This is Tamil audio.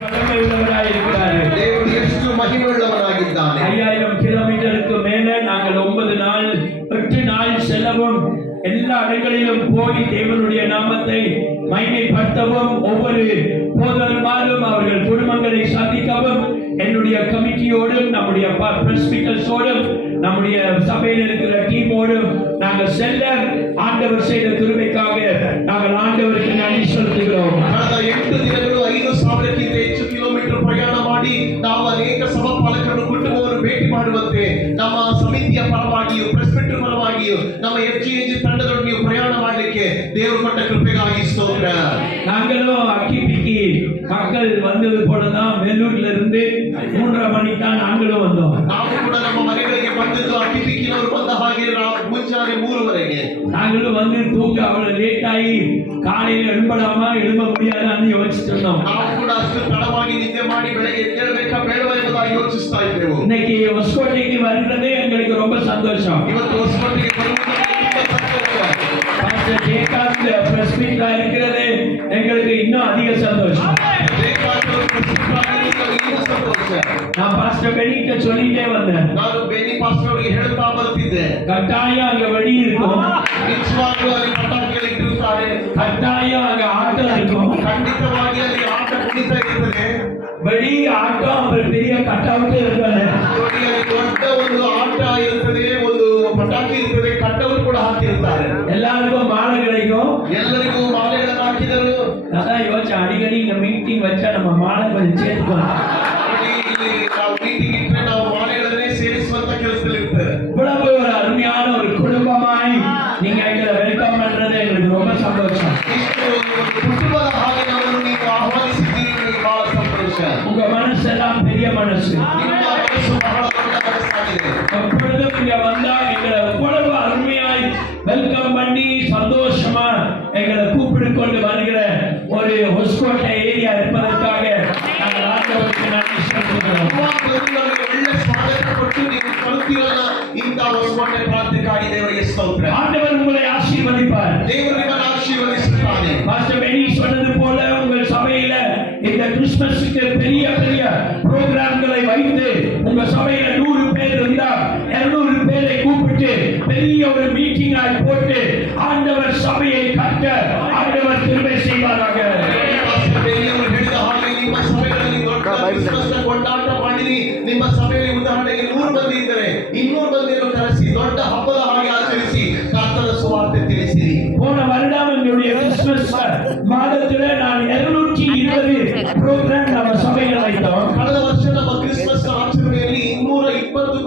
ದೇವರು ಎಷ್ಟು ಮಹಿಮೆಯುಳ್ಳವನಾಗಿದ್ದಾನೆ. 5000 கிலோமீட்டருக்கு மேலே நாங்கள் 9 நாள் 8 நாள் செல்லவும் எல்லா இடங்களிலும் போய் தேவனுடைய நாமத்தை மகிமைப்படுத்தவும் ஒவ்வொரு போதகர்களும் அவர்கள் குடும்பங்களை சந்திக்கவும் என்னுடைய கமிட்டியோடும் நம்முடைய பிரஸ்பிட்டர்ஸோடும் நம்முடைய சபையில் இருக்கிற டீமோடும் நாங்கள் செல்ல ஆண்டவர் செய்த கிருபைக்காக நாங்கள் ஆண்டவருக்கு நன்றி செலுத்துகிறோம். ಕಳೆದ 8 ದಿನಗಳು 5000ಕ್ಕಿಂತ ಹೆಚ್ಚು ಕಿಲೋಮೀಟರ್ ಪ್ರಯಾಣ ಮಾಡಿ ನಾವು ಅನೇಕ ಸಭಾಪಾಲಕರನ್ನು ಕುಟುಂಬವನ್ನು ಭೇಟಿ ಮಾಡುವಂತೆ ನಮ್ಮ ಸಮಿತಿಯ ಪರವಾಗಿಯೂ ಪ್ರೆಸ್ಬಿಟರ್ ಪರವಾಗಿಯೂ ನಮ್ಮ FGAG ತಂಡದೊಡನೆ ಪ್ರಯಾಣ ಮಾಡಲಿಕ್ಕೆ ದೇವರು ಕೊಟ್ಟ ಕೃಪೆಗಾಗಿ ಸ್ತೋತ್ರ. நாங்களும் அக்கிப்பிக்கு மக்கள் வந்தது போலதான் மெல்லூர்ல இருந்து 3:30 மணிக்கு தான் நாங்களும் வந்தோம். ನಾವು ಕೂಡ ನಮ್ಮ ಮನೆಗಳಿಗೆ ಬಂದಿದ್ದು ಅಕ್ಕಿಪಿಕ್ಕಿನವರು ಬಂದ ಹಾಗೆ ಮುಂಜಾನೆ 3:30ಗೆ நாங்களும் வந்து தூங்க அவ்வளவு லேட் ஆகி காலையில எழும்பலாமா எழும்ப முடியாதான்னு யோசிச்சுட்டு இருந்தோம். ನಾವು ಕೂಡ ಅಷ್ಟು ತಡವಾಗಿ ನಿದ್ದೆ ಮಾಡಿ ಬೆಳಗ್ಗೆ ಎದ್ದೇಳಬೇಕಾ ಬೇಡವಾ ಎಂಬುದಾಗಿ ಯೋಚಿಸ್ತಾ ಇದ್ದೆವು. இன்னைக்கு ಹೊಸಕೋಟೆಗೆ வருகிறதே எங்களுக்கு ரொம்ப சந்தோஷம். ಇವತ್ತು ಹೊಸಕೋಟೆಗೆ ಬರುವುದು பாஸ்டர் ஜெயகாந்த் பிரஸ்பிட்டரா இருக்கிறது எங்களுக்கு இன்னும் அதிக சந்தோஷம். நான் பாஸ்டர் பெனிட்ட சொல்லிட்டே வந்தேன். ನಾನು ಬೆನಿ ಪಾಸ್ಟರ್ ಅವರಿಗೆ ಹೇಳುತ್ತಾ ಬರ್ತಿದ್ದೆ, கட்டாயம் அங்க வெடி இருக்கும், ನಿಜವಾಗ್ಲೂ ಅಲ್ಲಿ ಪಟಾಕಿಗಳು ಇಟ್ಟಿರುತ್ತಾರೆ, கட்டாயம் அங்க ஆட்டம் இருக்கும், ಖಂಡಿತವಾಗಿ ಅಲ್ಲಿ ಆಟ ಕುಣಿತ ಇರ್ತದೆ, வெடி ஆட்டம் அப்புறம் பெரிய கட்டவுட் இருக்காது, ನೋಡಿ ಅಲ್ಲಿ ದೊಡ್ಡ ಒಂದು ಆಟ ಇರ್ತದೆ, ಒಂದು ಪಟಾಕಿ ಇರ್ತದೆ, ಕಟ್ಟೌಟ್ ಕೂಡ ಹಾಕಿರ್ತಾರೆ, எல்லாருக்கும் மாலை கிடைக்கும். ಎಲ್ಲರಿಗೂ ಮಾಲೆಗಳನ್ನು ಹಾಕಿದರು. அதான் யோசிச்சேன், அடிக்கடி இங்க மீட்டிங் வச்சா நம்ம மாலை கொஞ்சம் சேர்த்துக்கலாம். ಇಲ್ಲಿ ನಾವು ಮೀಟಿಂಗ್ ಇಟ್ಟರೆ ನಾವು ಮಾಲೆಗಳನ್ನೇ ಸೇರಿಸುವಂತ ಕೆಲಸದಲ್ಲಿ ಇರ್ತಾರೆ. இவ்வளவு ஒரு அருமையான ஒரு குடும்பமாய் நீங்க எங்களை வெல்கம் பண்றது எங்களுக்கு ரொம்ப சந்தோஷம். ಇಷ್ಟು ಕುಟುಂಬದ ಹಾಗೆ ನಮ್ಮನ್ನು ನೀವು ಆಹ್ವಾನಿಸಿದ್ದೀರಿ, ನನಗೆ ಬಹಳ ಸಂತೋಷ. உங்க மனசு எல்லாம் பெரிய மனசு. ನಿಮ್ಮ ಮನಸ್ಸು ಬಹಳ ದೊಡ್ಡ ಮನಸ್ಸಾಗಿದೆ. எப்பொழுதும் இங்க வந்தா எங்களை எவ்வளவு அருமையாய் வெல்கம் பண்ணி சந்தோஷமா எங்களை கூப்பிட்டு கொண்டு வருகிற ஒரு ಹೊಸಕೋಟೆ ஏரியா இருப்பதற்காக நாங்கள் ஆண்டவருக்கு நன்றி செலுத்துகிறோம். ನಮಗೆ ಒಳ್ಳೆ ಸ್ವಾಗತ ಕೊಟ್ಟು ನೀವು ಕಳುಹಿಸಿರಲ್ಲ ಇಂಥ ಹೊಸಕೋಟೆ ಪ್ರಾಂತ್ಯಕ್ಕಾಗಿ ದೇವರಿಗೆ ಸ್ತೋತ್ರ. ஆண்டவர் உங்களை ஆசீர்வதிப்பார். ದೇವರು ನಿಮ್ಮನ್ನು ಆಶೀರ್ವದಿಸುತ್ತಾನೆ. பாஸ்டர் பெனி சொன்னது போல உங்கள் சபையில இந்த கிறிஸ்துமஸ்க்கு பெரிய பெரிய புரோகிராம்களை வைத்து உங்க சபையில 100 பேர் இருந்தா 200 பேரை கூப்பிட்டு பெரிய ஒரு மீட்டிங் ஆகி போட்டு ஆண்டவர் சபையை கட்ட ஆண்டவர் கிருபை செய்வாராக. ಹೇಳಿದ ಹಾಗೆ ನಿಮ್ಮ ಸಭೆಗಳಲ್ಲಿ ದೊಡ್ಡ ಕ್ರಿಸ್ಮಸ್ ಕೊಂಡಾಟ ಮಾಡಿರಿ. ನಿಮ್ಮ ಸಭೆಯಲ್ಲಿ ಉದಾಹರಣೆಗೆ 100 ಮಂದಿ ಇದ್ದರೆ 200 ಮಂದಿಯನ್ನು ಕರೆಸಿ ದೊಡ್ಡ ಹಬ್ಬದ ಹಾಗೆ ಆಚರಿಸಿ ಕರ್ತನ ಸುವಾರ್ತೆ ತಿಳಿಸಿರಿ. போன வருடம் என்னுடைய கிறிஸ்துமஸ் மாதத்துல நான் 220 புரோகிராம் நம்ம சபையில வைத்தோம். ಕಳೆದ ವರ್ಷ ನಮ್ಮ ಕ್ರಿಸ್ಮಸ್ ಆಚರಣೆಯಲ್ಲಿ 220